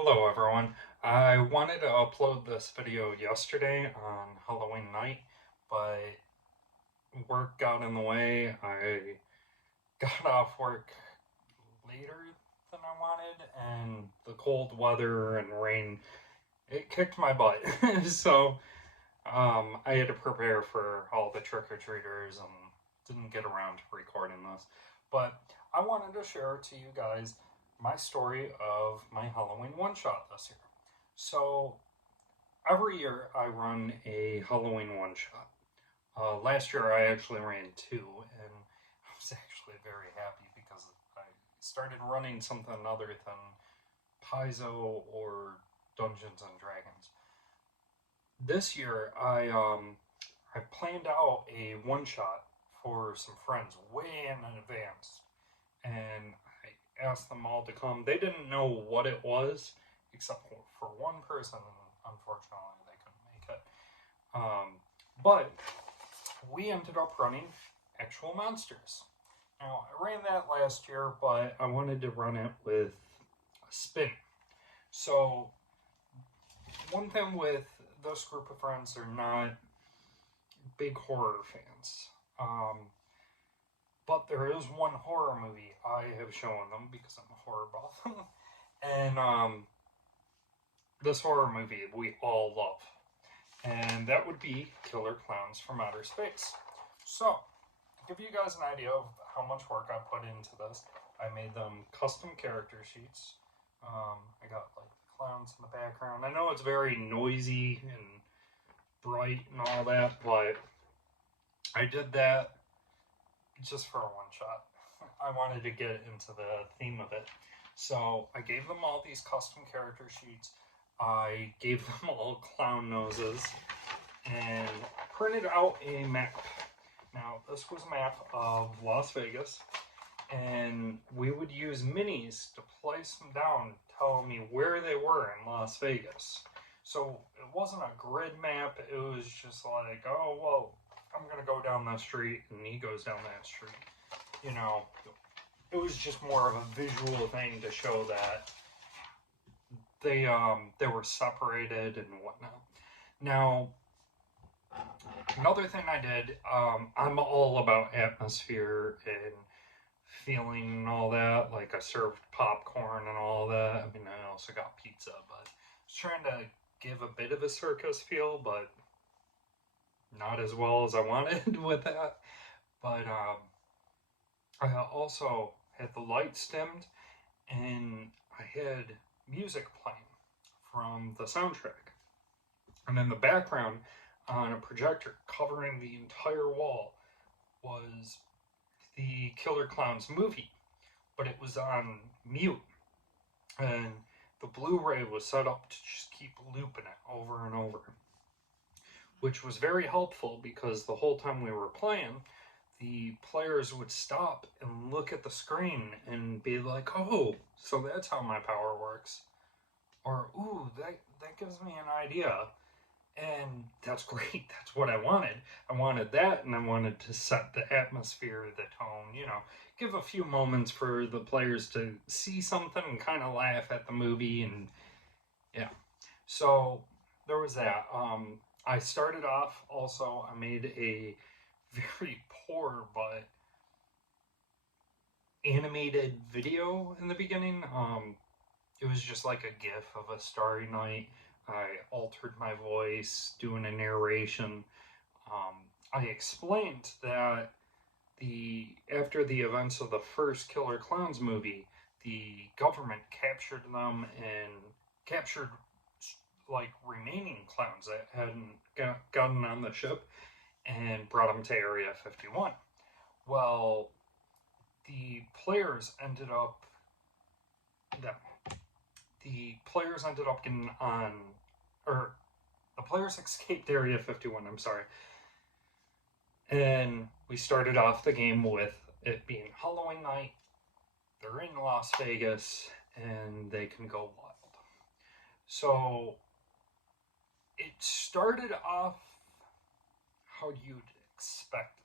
Hello everyone. I wanted to upload this video yesterday on Halloween night, but work got in the way. I got off work later than I wanted, and the cold weather and rain, it kicked my butt. So I had to prepare for all the trick-or-treaters and didn't get around to recording this. But I wanted to share to you guys my story of my Halloween one-shot this year. So every year I run a Halloween one shot. Last year I actually ran two, and I was actually very happy because I started running something other than Paizo or Dungeons and Dragons. This year I planned out a one shot for some friends way in advance, and I asked them all to come. They didn't know what it was, except for one person. Unfortunately, they couldn't make it. But we ended up running actual monsters. Now, I ran that last year, but I wanted to run it with a spin. So, one thing with this group of friends, they're not big horror fans. But there is one horror movie I have shown them because I'm a horror buff. And this horror movie we all love. And that would be Killer Clowns from Outer Space. So, to give you guys an idea of how much work I put into this, I made them custom character sheets. I got like the clowns in the background. I know it's very noisy and bright and all that, but I did that just for a one shot. I wanted to get into the theme of it. So I gave them all these custom character sheets. I gave them all clown noses and printed out a map. Now, this was a map of Las Vegas, and we would use minis to place them down, telling me where they were in Las Vegas. So it wasn't a grid map, it was just like, oh, well, I'm going to go down that street, and he goes down that street. You know, it was just more of a visual thing to show that they were separated and whatnot. Now, another thing I did, I'm all about atmosphere and feeling and all that. Like I served popcorn and all that. I mean, I also got pizza, but I was trying to give a bit of a circus feel, but not as well as I wanted with that. But I also had the lights dimmed and I had music playing from the soundtrack. And in the background, on a projector covering the entire wall, was the Killer Clowns movie, but it was on mute. And the Blu-ray was set up to just keep looping it over and over, which was very helpful because the whole time we were playing, the players would stop and look at the screen and be like, oh, so that's how my power works. Or, ooh, that gives me an idea. And that's great. That's what I wanted. I wanted that, and I wanted to set the atmosphere, the tone, give a few moments for the players to see something and kind of laugh at the movie. And yeah. So there was that. I started off also, I made a very poor but animated video in the beginning. It was just like a gif of a starry night. I altered my voice, doing a narration. I explained that after the events of the first Killer Clowns movie, the government captured them and captured like remaining clowns that hadn't gotten on the ship and brought them to Area 51. Well, the players ended up the players ended up getting on, or the players escaped Area 51, I'm sorry. And we started off the game with it being Halloween night, they're in Las Vegas, and they can go wild. So it started off how you'd expect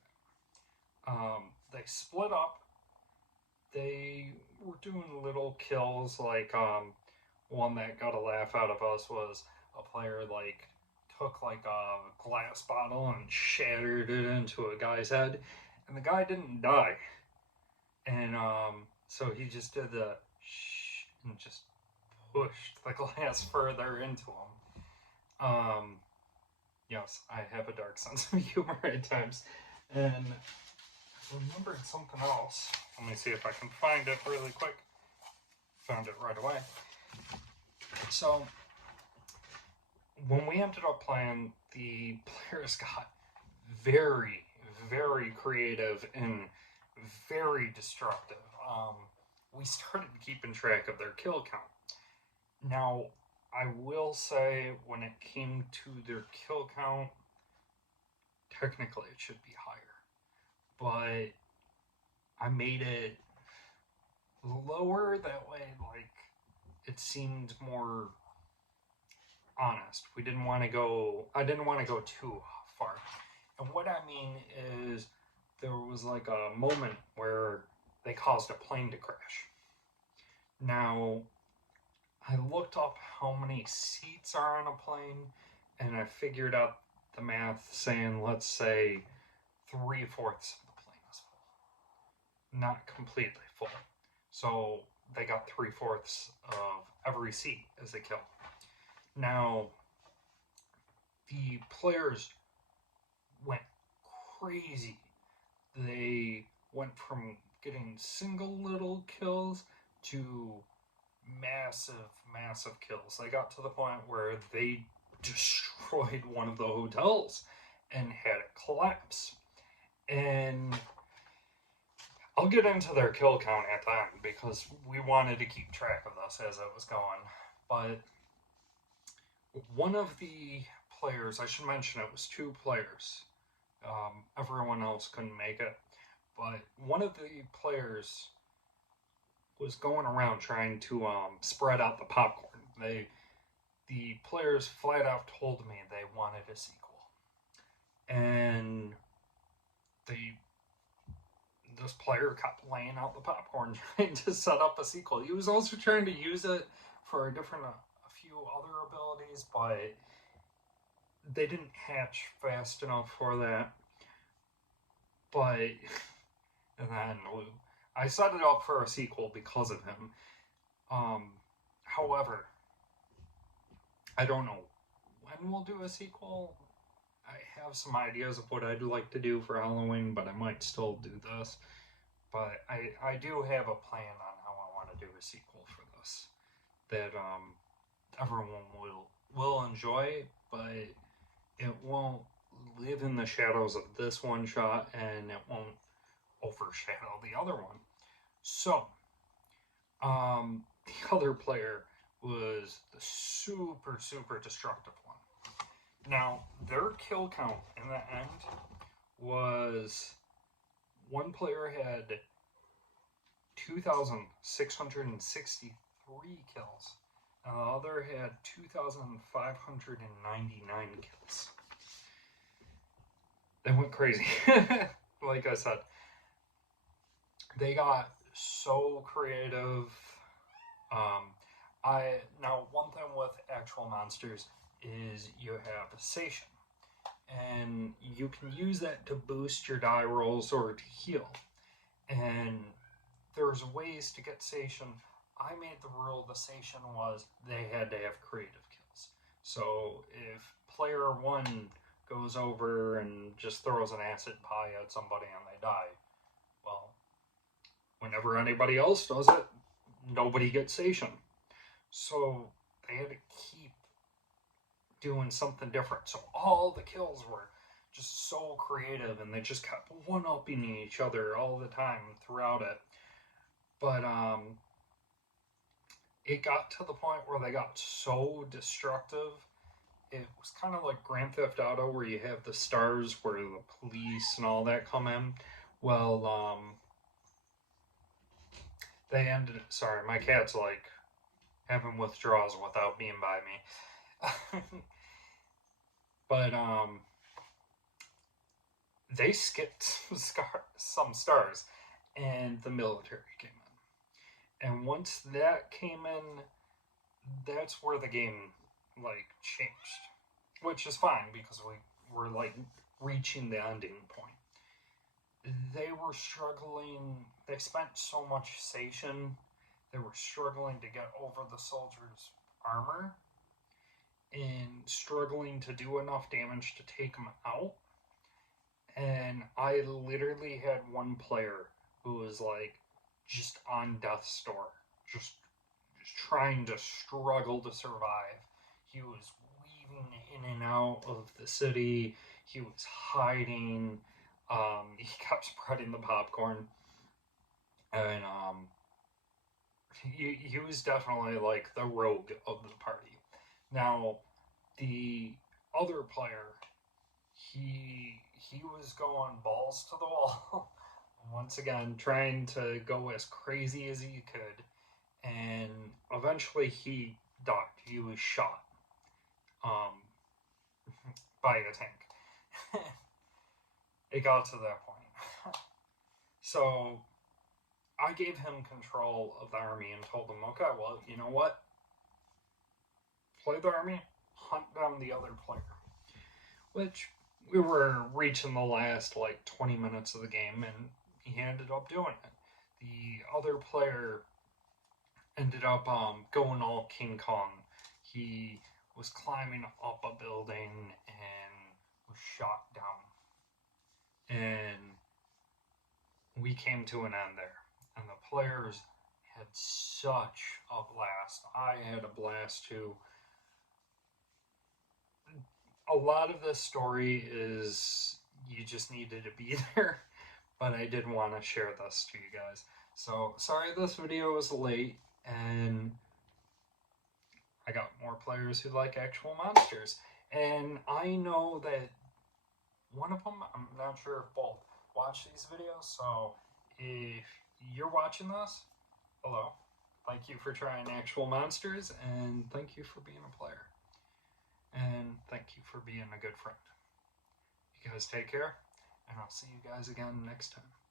it. They split up. They were doing little kills like one that got a laugh out of us was a player like took like a glass bottle and shattered it into a guy's head, and the guy didn't die. And so he just did the shh and just pushed the glass further into him. Yes, I have a dark sense of humor at times. And I remembered something else. Let me see if I can find it really quick. Found it right away. So, when we ended up playing, the players got very, very creative and very destructive. We started keeping track of their kill count. Now, I will say, when it came to their kill count, technically it should be higher. But I made it lower, that way, like, it seemed more honest. I didn't want to go too far. And what I mean is, there was like a moment where they caused a plane to crash. Now, I looked up how many seats are on a plane, and I figured out the math saying, let's say, 3/4 of the plane is full. Not completely full. So they got 3/4 of every seat as a kill. Now, the players went crazy. They went from getting single little kills to massive kills. They got to the point where they destroyed one of the hotels and had it collapse. And I'll get into their kill count at the end because we wanted to keep track of this as it was going. But one of the players, I should mention it was 2 players. Everyone else couldn't make it. But one of the players was going around trying to spread out the popcorn. The players flat out told me they wanted a sequel, and this player kept laying out the popcorn trying to set up a sequel. He was also trying to use it for a few other abilities, but they didn't hatch fast enough for that. But and then I set it up for a sequel because of him. However, I don't know when we'll do a sequel. I have some ideas of what I'd like to do for Halloween, but I might still do this. But I do have a plan on how I want to do a sequel for this that everyone will enjoy, but it won't live in the shadows of this one shot, and it won't overshadow the other one. So, the other player was the super destructive one. Now, their kill count in the end was, one player had 2,663 kills, and the other had 2,599 kills. They went crazy. Like I said, they got so creative. Now, one thing with actual monsters is you have Sation, and you can use that to boost your die rolls or to heal. And there's ways to get Sation. I made the rule the Sation was they had to have creative kills. So if player 1 goes over and just throws an acid pie at somebody and they die, well, whenever anybody else does it, nobody gets Sation. So they had to keep doing something different. So all the kills were just so creative, and they just kept one-upping each other all the time throughout it. But it got to the point where they got so destructive. It was kind of like Grand Theft Auto, where you have the stars where the police and all that come in. Well, they ended. Sorry, my cat's like having withdrawals without being by me. But they skipped some stars, and the military came in. And once that came in, that's where the game like changed, which is fine because we were like reaching the ending point. They were struggling. They spent so much station. They were struggling to get over the soldiers' armor and struggling to do enough damage to take them out. And I literally had one player who was like just on death's door, just trying to struggle to survive. He was weaving in and out of the city. He was hiding. He kept spreading the popcorn, and he was definitely like the rogue of the party. Now, the other player, he was going balls to the wall. Once again, trying to go as crazy as he could, and eventually he died. He was shot um, by a tank. It got to that point. So I gave him control of the army and told him, okay, well, you know what? Play the army, hunt down the other player. Which we were reaching the last like 20 minutes of the game, and he ended up doing it. The other player ended up going all King Kong. He was climbing up a building and was shot down. And we came to an end there. And the players had such a blast. I had a blast too. A lot of this story is you just needed to be there, but I did want to share this to you guys. So sorry this video was late, and I got more players who like actual monsters. And I know that one of them, I'm not sure if both, watch these videos. So if you're watching this, hello. Thank you for trying actual monsters, and thank you for being a player. And thank you for being a good friend. You guys take care, and I'll see you guys again next time.